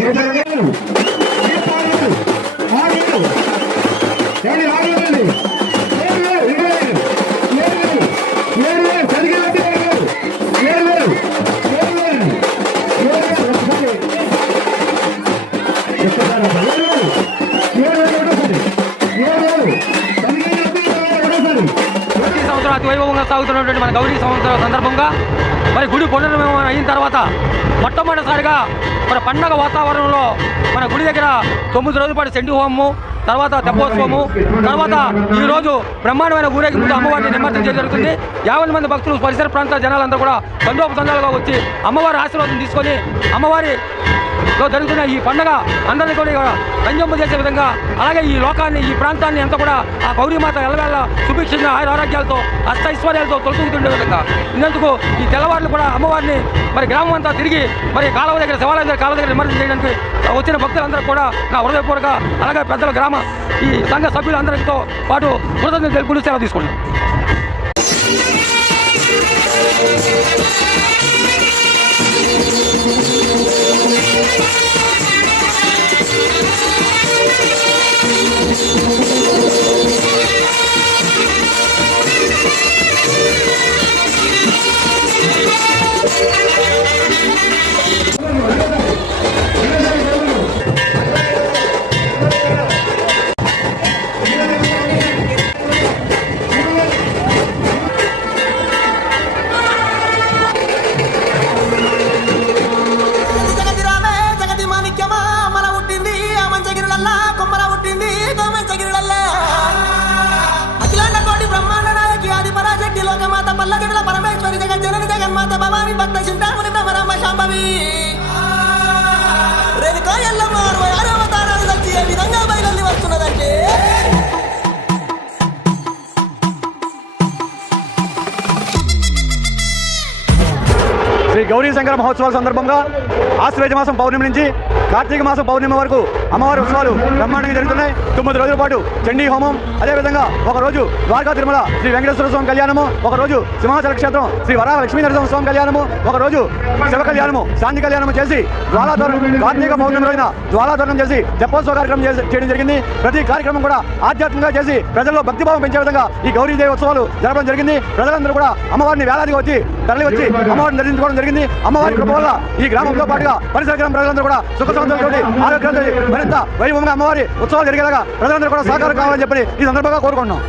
ఏంటంటే అతి వైభవంగా సాగుతున్నటువంటి మన గౌరీ సంవత్సర సందర్భంగా మరి గుడి పునర్నిర్మాణం అయిన తర్వాత మొట్టమొదటిసారిగా మన పండగ వాతావరణంలో మన గుడి దగ్గర తొమ్మిది రోజుల పాటు సెంటి హోమము తర్వాత తెప్పోత్సవము తర్వాత ఈ రోజు బ్రహ్మాండమైన ఊరేగింపుతో అమ్మవారిని నిమజ్జనం చేయడం జరుగుతుంది. యాభై మంది భక్తులు పరిసర ప్రాంతాల జనాలందరూ కూడా బంధువుతందాలుగా వచ్చి అమ్మవారి ఆశీర్వాదం తీసుకొని అమ్మవారి లో జరుగుతున్న ఈ పండగ అందరినీ కూడా సంజంపు చేసే విధంగా అలాగే ఈ లోకాన్ని ఈ ప్రాంతాన్ని అంతా కూడా ఆ గౌరీమాత ఎల్లవేళ సుభిక్షంగా ఆయుర ఆరోగ్యాలతో అష్ట ఐశ్వర్యాలతో తొలుతుండే విధంగా. ఇందుకు ఈ తెల్లవారులు కూడా అమ్మవారిని మరి గ్రామం అంతా తిరిగి మరి కాలువ దగ్గర శివాలయం దగ్గర కాలువ దగ్గర నిమజ్జనం చేయడానికి వచ్చిన భక్తులందరూ కూడా నా హృదయపూర్వక అలాగే పెద్దల గ్రామ ఈ సంఘ సభ్యులందరితో పాటు కృతజ్ఞతలు తెలుపుకుంటూ సేవ తీసుకుంటాం లోకమాత పరమేశ్వరి జగ జనని జగన్మాత భవాని భక్త చింతామణి భ్రమరామ శాంభవి. రేణుకా ఎల్లమ్మ అరవై ఆరు అవతారాలు వచ్చి ఏ విధంగా బయలుదేరి వస్తున్నదంటే? శ్రీ గౌరీ శంకర మహోత్సవాల సందర్భంగా ఆశ్వేజ మాసం పౌర్ణమి నుంచి కార్తీక మాసం పౌర్ణమి వరకు అమ్మవారి ఉత్సవాలు బ్రహ్మాండంగా జరుగుతున్నాయి. తొమ్మిది రోజుల పాటు చండీ హోమం అదేవిధంగా ఒక రోజు ద్వారకా తిరుమల శ్రీ వెంకటేశ్వర స్వామి కళ్యాణము ఒక రోజు సింహాచల క్షేత్రం శ్రీ వరాహ లక్ష్మీ నరసింహ స్వామి కళ్యాణము ఒక రోజు శివ కళ్యాణము శాంతి కళ్యాణము చేసి జ్వాలాధోరణం కార్తీక పౌర్ణమి రోజున జ్వాలాధోరణం చేసి తెప్పోత్సవ కార్యక్రమం చేయడం జరిగింది. ప్రతి కార్యక్రమం కూడా ఆధ్యాత్మికంగా చేసి ప్రజల్లో భక్తిభావం పెంచే విధంగా ఈ గౌరీదేవి ఉత్సవాలు జరపడం జరిగింది. ప్రజలందరూ కూడా అమ్మవారిని వేలాదిగా వచ్చి తరలి వచ్చి అమ్మవారిని దర్శించుకోవడం జరిగింది. అమ్మవారి కృప వల్ల ఈ గ్రామంతో పాటుగా పరిసర గ్రామ ప్రజలందరూ కూడా సుఖ సంతోషాలతో ఆరోగ్యంతో మరింత వైభవంగా అమ్మవారి ఉత్సవాలు జరిగేలాగా ప్రజలందరూ కూడా సహకారం కావాలని చెప్పి ఈ సందర్భంగా కోరుకుంటున్నాం.